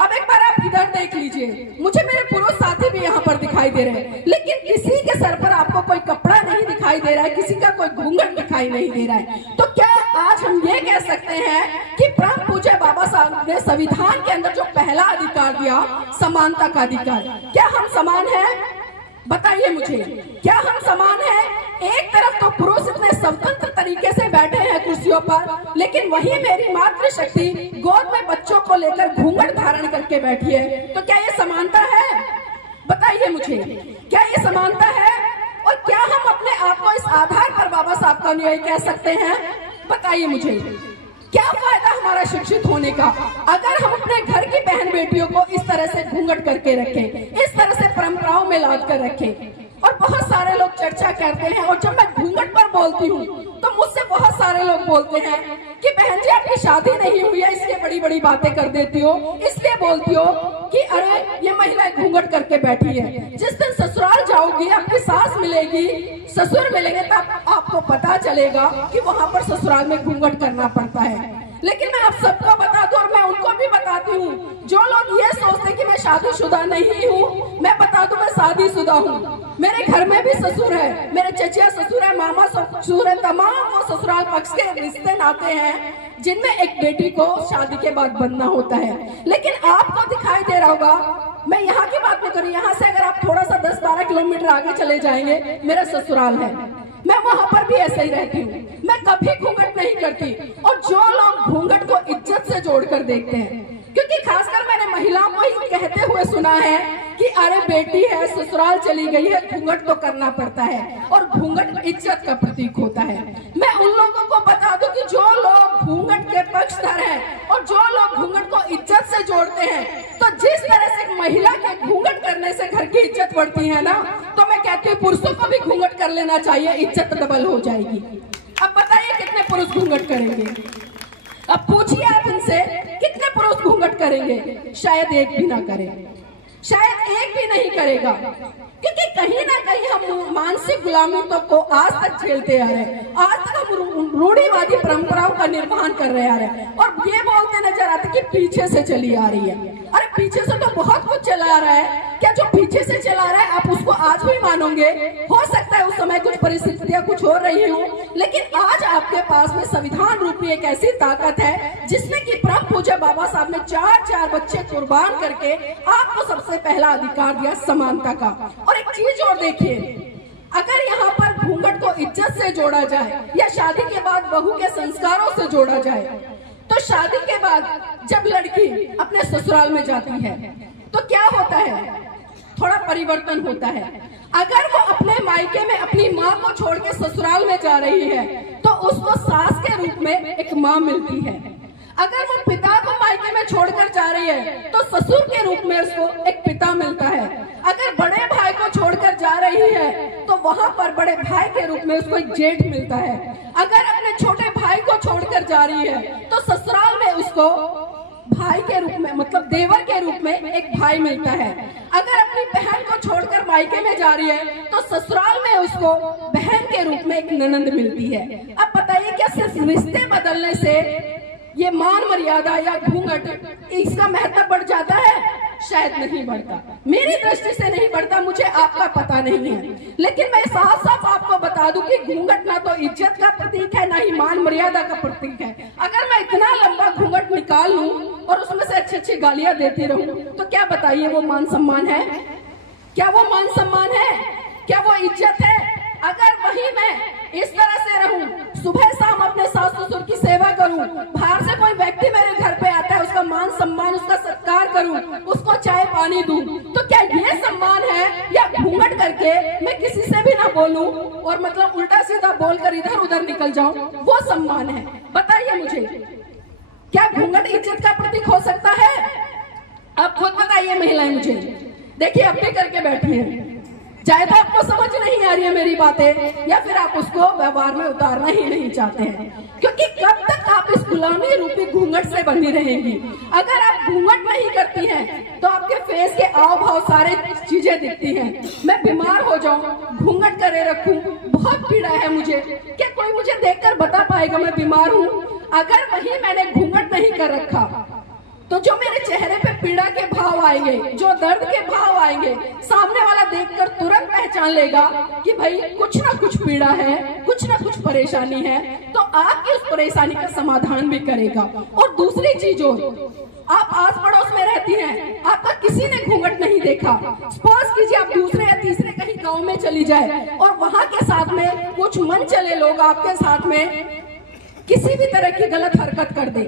अब एक बार आप इधर देख लीजिए, मुझे मेरे पुरुष साथी भी यहाँ पर दिखाई दे रहे हैं, लेकिन किसी के सर पर आपको कोई कपड़ा नहीं दिखाई दे रहा है, किसी का कोई घूंघट दिखाई नहीं दे रहा है। तो क्या आज हम ये कह सकते हैं कि परम पूज्य बाबा साहब ने संविधान के अंदर जो पहला अधिकार दिया, समानता का अधिकार, क्या हम समान हैं? बताइए मुझे, क्या हम समान हैं? एक तरफ तो पुरुष इतने स्वतंत्र तरीके से बैठे हैं कुर्सियों पर, लेकिन वही मेरी मातृशक्ति गोद में बच्चों को लेकर घूंघट धारण करके बैठी है। तो क्या ये समानता है? बताइए मुझे, क्या ये समानता है? और क्या हम अपने आप को इस आधार पर बाबा साहब का अनुयायी कह सकते हैं? बताइए मुझे, क्या फायदा हमारा शिक्षित होने का अगर हम अपने घर की बहन बेटियों को इस तरह से घूंघट करके रखें, इस तरह से परंपराओं में लाद कर रखें? और बहुत सारे लोग चर्चा करते हैं, और जब मैं घूंघट पर बोलती हूँ तो मुझसे बहुत सारे लोग बोलते हैं कि बहन जी आपकी शादी नहीं हुई है, इसलिए बड़ी बड़ी बातें कर देती हो, इसलिए बोलती हो कि अरे ये महिला घूंघट करके बैठी है। जिस दिन ससुराल जाओगी, आपकी सास मिलेगी, ससुर मिलेंगे, तब आपको पता चलेगा कि वहाँ पर ससुराल में घूंघट करना पड़ता है। लेकिन मैं आप सबको बता दूं, और मैं उनको भी बताती हूँ जो लोग ये सोचते हैं कि मैं शादीशुदा नहीं हूँ, मैं बता दूं मैं शादीशुदा हूँ। मेरे घर में भी ससुर है, मेरे चचिया ससुर है, मामा ससुर है, तमाम वो ससुराल पक्ष के रिश्ते नाते हैं जिनमें एक बेटी को शादी के बाद बनना होता है। लेकिन आपको दिखाई दे रहा होगा, मैं यहाँ की बात नहीं कर रही, यहाँ से अगर आप थोड़ा सा 10-12 किलोमीटर आगे चले जाएंगे, मेरा ससुराल है, मैं वहाँ पर भी ऐसे ही रहती हूँ, मैं कभी घूंघट नहीं करती। और जो लोग घूंघट को इज्जत से जोड़कर देखते हैं, क्योंकि खासकर मैंने महिलाओं को ही कहते हुए सुना है कि अरे बेटी है, ससुराल चली गई है, घूंघट तो करना पड़ता है, और घूंघट इज्जत का प्रतीक होता है। मैं उन लोगों को बता दूं कि जो लोग घूंघट के पक्षधर हैं और जो लोग घूंघट को इज्जत से जोड़ते हैं, तो जिस तरह से महिला के घूंघट करने से घर की इज्जत बढ़ती है ना, तो मैं कहती हूँ पुरुषों को भी घूंघट कर लेना चाहिए, इज्जत डबल हो जाएगी। अब बताइए कितने पुरुष घूंघट करेंगे? अब पूछिए आप इनसे, कितने पुरुष घूंघट करेंगे? शायद एक भी ना करे, शायद एक भी नहीं करेगा, क्योंकि कहीं ना कहीं हम मानसिक गुलामी तो को आज तक झेलते आ रहे हैं, आज तक हम रूढ़िवादी परंपराओं का निर्माण कर रहे आ रहे हैं, और ये बोलते नजर आते कि पीछे से चली आ रही है। अरे पीछे से तो बहुत कुछ चला आ रहा है, क्या जो पीछे से चला रहा है आप उसको आज भी मानोगे? हो सकता है उस समय कुछ परिस्थितियां कुछ हो रही हो, लेकिन आज आपके पास में संविधान रूपी एक ऐसी ताकत है जिसने कि परम पूज्य बाबा साहब ने 4 बच्चे कुर्बान करके आपको सबसे पहला अधिकार दिया, समानता का। और एक चीज और देखिए, अगर यहाँ पर घूंघट को इज्जत से जोड़ा जाए या शादी के बाद बहू के संस्कारों से जोड़ा जाए, तो शादी के बाद जब लड़की अपने ससुराल में जाती है तो क्या होता है? थोड़ा परिवर्तन होता है। अगर वो अपने मायके में अपनी माँ को छोड़ के ससुराल में जा रही है तो उसको सास के रूप में एक माँ मिलती है। अगर वो पिता को मायके में छोड़कर जा रही है तो ससुर के रूप में उसको एक पिता मिलता है। अगर बड़े भाई को छोड़कर जा रही है तो वहाँ पर बड़े भाई के रूप में उसको एक जेठ मिलता है। अगर अपने छोटे भाई को छोड़कर जा रही है तो ससुराल में उसको भाई के रूप में, मतलब देवर के रूप में एक भाई मिलता है। अगर अपनी बहन को छोड़कर मायके में जा रही है तो ससुराल में उसको बहन के रूप में एक ननंद मिलती है। अब बताइए क्या सिर्फ रिश्ते बदलने से ये मान मर्यादा या घूंघट इसका महत्व बढ़ जाता है? शायद नहीं बढ़ता, मेरी दृष्टि से नहीं बढ़ता, मुझे आपका पता नहीं है। लेकिन मैं साफ साफ आपको बता दूं कि घूंघट ना तो इज्जत का प्रतीक है, ना ही मान मर्यादा का प्रतीक है। अगर मैं इतना लंबा घूंघट निकाल लूं और उसमें से अच्छी अच्छी गालियां देती रहूं तो क्या बताइए वो मान सम्मान है? क्या वो मान सम्मान है? क्या वो इज्जत है? अगर वही मैं इस तरह से रहूं, सुबह शाम अपने सास ससुर की सेवा करूं, बाहर से कोई व्यक्ति मेरे घर पे आता है उसका मान सम्मान, उसका सत्कार करूं, उसको चाय पानी दूं, तो क्या ये सम्मान है? या घूंघट करके मैं किसी से भी ना बोलूं और मतलब उल्टा सीधा बोलकर इधर उधर निकल जाऊं, वो सम्मान है? बताइए मुझे, क्या घूंघट इज्जत का प्रतीक हो सकता है? आप खुद बताइए महिलाएं मुझे। देखिए अब भी करके बैठी है, चाहे तो आपको समझ नहीं आ रही है मेरी बातें, या फिर आप उसको व्यवहार में उतारना ही नहीं चाहते हैं, क्योंकि कब तक आप इस गुलामी रूपी घूंघट से बंधी रहेंगी? अगर आप घूंघट नहीं करती हैं तो आपके फेस के आव भाव सारे चीजें दिखती हैं। मैं बीमार हो जाऊं, घूंघट करे रखूं, बहुत पीड़ा है मुझे, क्या कोई मुझे देखकर बता पाएगा मैं बीमार हूं? अगर वही मैंने घूंघट नहीं कर रखा तो जो मेरे चेहरे पे पीड़ा के भाव आएंगे, जो दर्द के भाव आएंगे, सामने वाला देखकर तुरंत पहचान लेगा कि भाई कुछ ना कुछ पीड़ा है, कुछ ना कुछ परेशानी है, तो आपकी उस परेशानी का समाधान भी करेगा। और दूसरी चीज और, आप आस पड़ोस में रहती हैं, आपका किसी ने घूंघट नहीं देखा, सपोज कीजिए आप दूसरे या तीसरे कहीं गांव में चली जाए और वहां के साथ में कुछ मन चले लोग आपके साथ में किसी भी तरह की गलत हरकत कर दे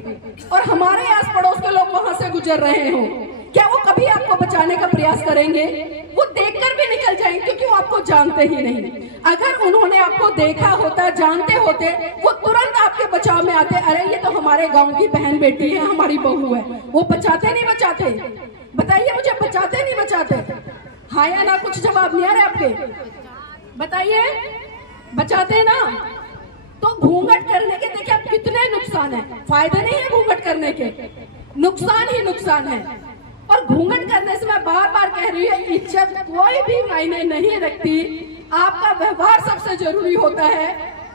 और हमारे आस पड़ोस के लोग वहां से गुजर रहे हो, क्या वो कभी आपको बचाने का प्रयास करेंगे? वो देखकर भी निकल जाएंगे, क्योंकि वो आपको जानते ही नहीं। अगर उन्होंने आपको देखा होता, जानते होते, वो तुरंत आपके बचाव में आते, अरे ये तो हमारे गांव की बहन बेटी है, हमारी बहू है। वो बचाते नहीं बचाते? बताइए मुझे, बचाते नहीं बचाते? हाँ या ना? कुछ जवाब नहीं आ रहे आपके, बताइए। बचाते ना? तो घूंघट करने के देखिए आप कितने नुकसान है, फायदे नहीं है घूंघट करने के, नुकसान ही नुकसान है। और घूंघट करने से मैं बार बार कह रही हूँ, इज्जत कोई भी मायने नहीं रखती, आपका व्यवहार सबसे जरूरी होता है।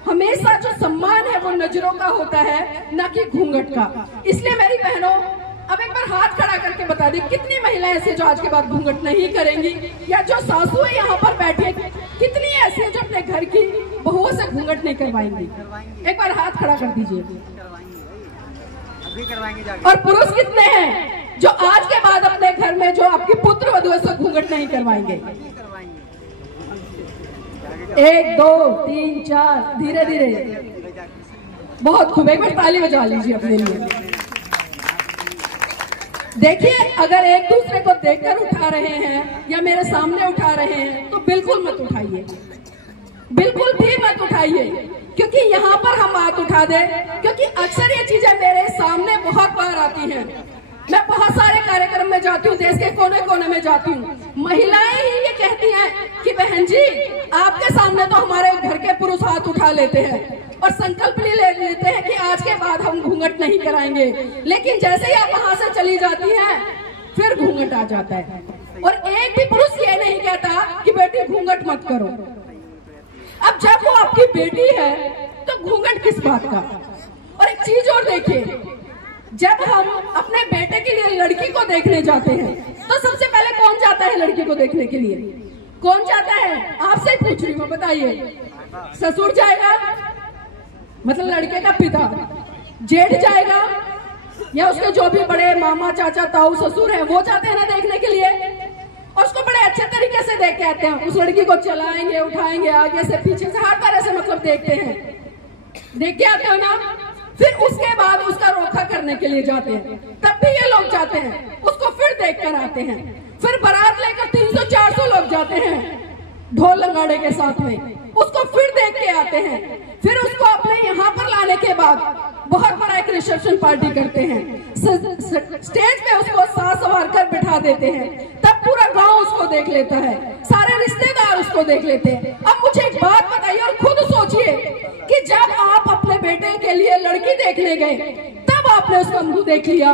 हमेशा जो सम्मान है वो नजरों का होता है, न कि घूंघट का। इसलिए मेरी बहनों, अब एक बार हाथ खड़ा करके बता दी, कितनी महिलाएं ऐसी जो आज के बाद घूंघट नहीं करेंगी, या जो सासू है यहाँ पर बैठे, कितनी ऐसी है जो अपने घर की बहुओं से घूंघट नहीं करवाएंगी? एक बार हाथ खड़ा कर दीजिए। और पुरुष कितने हैं जो आज के बाद अपने घर में जो आपकी पुत्र वधु से घूंघट नहीं करवाएंगे? 1 2 3 4, धीरे धीरे, बहुत खूब। एक बार ताली बजा लीजिए अपने लिए। देखिए, अगर एक दूसरे को देखकर उठा रहे हैं या मेरे सामने उठा रहे हैं तो बिल्कुल मत उठाइए, बिल्कुल भी मत उठाइए, क्योंकि यहाँ पर हम हाथ उठा दे, क्योंकि अक्सर ये चीजें मेरे सामने बहुत बार आती हैं। मैं बहुत सारे कार्यक्रम में जाती हूँ, देश के कोने कोने में जाती हूँ, महिलाएं ही ये कहती हैं कि बहन जी, आपके सामने तो हमारे घर के पुरुष हाथ उठा लेते हैं और संकल्प ले लेते हैं कि आज के बाद हम घूंघट नहीं कराएंगे, लेकिन जैसे ही आप वहां से चली जाती हैं फिर घूंघट आ जाता है। और एक भी पुरुष ये नहीं कहता कि बेटी घूंघट मत करो। अब जब वो आपकी बेटी है तो घूंघट किस बात का? और एक चीज और देखिए, जब हम अपने बेटे के लिए लड़की को देखने जाते हैं तो सबसे पहले कौन जाता है लड़की को देखने के लिए? कौन जाता है? आपसे पूछ रही हूँ, बताइए। ससुर जाएगा, मतलब लड़के का पिता, जेठ जाएगा, या उसके जो भी बड़े मामा चाचा ताऊ ससुर हैं वो जाते हैं ना देखने के लिए, और उसको बड़े अच्छे तरीके से देख के आते हैं। उस लड़की को चलाएंगे, उठाएंगे, आगे से पीछे से हर तरह से मतलब देखते हैं, देख के आते हो ना। फिर उसके बाद उसका रोका करने के लिए जाते हैं, तब भी ये लोग जाते हैं, उसको फिर देख कर आते हैं। फिर बारात लेकर 300-400 लोग जाते हैं ढोल लंगाड़े के साथ में, उसको फिर देख के आते हैं। फिर उसको अपने यहाँ पर लाने के बाद बहुत बड़ा एक रिसेप्शन पार्टी करते हैं, स्टेज पे उसको साज संवार कर बिठा देते हैं, तब पूरा गांव उसको देख लेता है, सारे रिश्तेदार उसको देख लेते हैं। अब मुझे एक बात बताइए और खुद सोचिए कि जब आप अपने बेटे के लिए लड़की देखने गए तब आपने उसका मुंह देख लिया,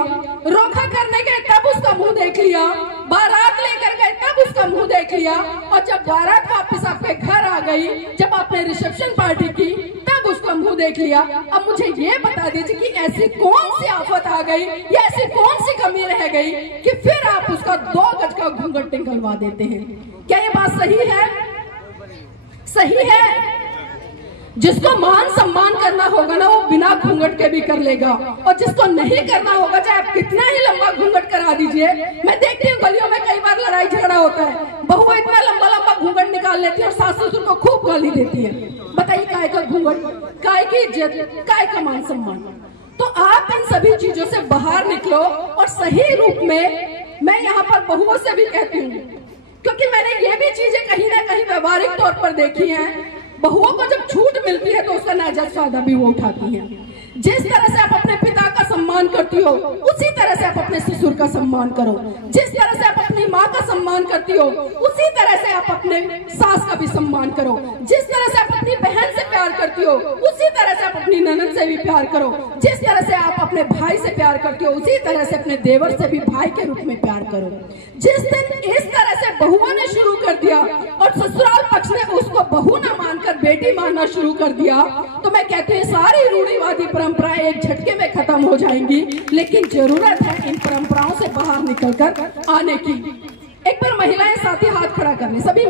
रोका करने गए तब उसका मुंह देख लिया, बारात लेकर गए तब उसका मुंह देख लिया, और जब बारात वापस आपके घर आ गई, जब आपने रिसेप्शन पार्टी की तब उसका मुंह देख लिया। अब मुझे ये बता दीजिए कि ऐसी कौन सी आफत आ गई या ऐसी कौन सी कमी रह गई कि फिर आप उसका 2 गज का घूंघट निकलवा देते हैं? क्या ये बात सही है? सही है? जिसको मान सम्मान करना होगा ना वो बिना घूंघट के भी कर लेगा, और जिसको नहीं करना होगा चाहे आप कितना ही लंबा घूंघट करा दीजिए। मैं देखती हूँ गलियों में कई बार लड़ाई झगड़ा होता है, बहू इतना लंबा लंबा घूंघट निकाल लेती है और सास ससुर को खूब गाली देती है। बताइए काय का घूंघट, काय की इज्जत, काय का मान सम्मान? तो आप इन सभी चीजों से बाहर निकलो। और सही रूप में मैं यहाँ पर बहुओं से भी कहती हूँ, क्योंकि मैंने ये भी चीजें कहीं ना कहीं व्यवहारिक तौर पर देखी हैं, बहुओं को जब छूट मिलती है तो उसका नाजायज फायदा भी वो उठाती हैं। जिस तरह से आप अपने पिता का सम्मान करती हो उसी तरह से आप अपने ससुर का सम्मान करो, जिस तरह से आप अपनी माँ का सम्मान करती हो उसी तरह से आप अपने सास का भी सम्मान करो, जिस तरह से आप अपनी बहन से प्यार करती हो उसी तरह से आप अपनी ननद से भी प्यार करो। जिस तरह से आप अपने भाई से प्यार करती हो उसी तरह से अपने देवर से भी भाई के रूप में प्यार करो। जिस दिन इस तरह से बहुओं ने शुरू कर दिया और ससुराल पक्ष ने उसको बहू न मानकर बेटी मानना शुरू कर दिया, तो मैं कहती हूँ सारी रूढ़िवादी परंपराएं एक झटके में खत्म हो जाएंगी। लेकिन जरूरत है इन परंपराओं से बाहर निकलकर आने की। एक बार महिलाएं साथी हाथ खड़ा करने, सभी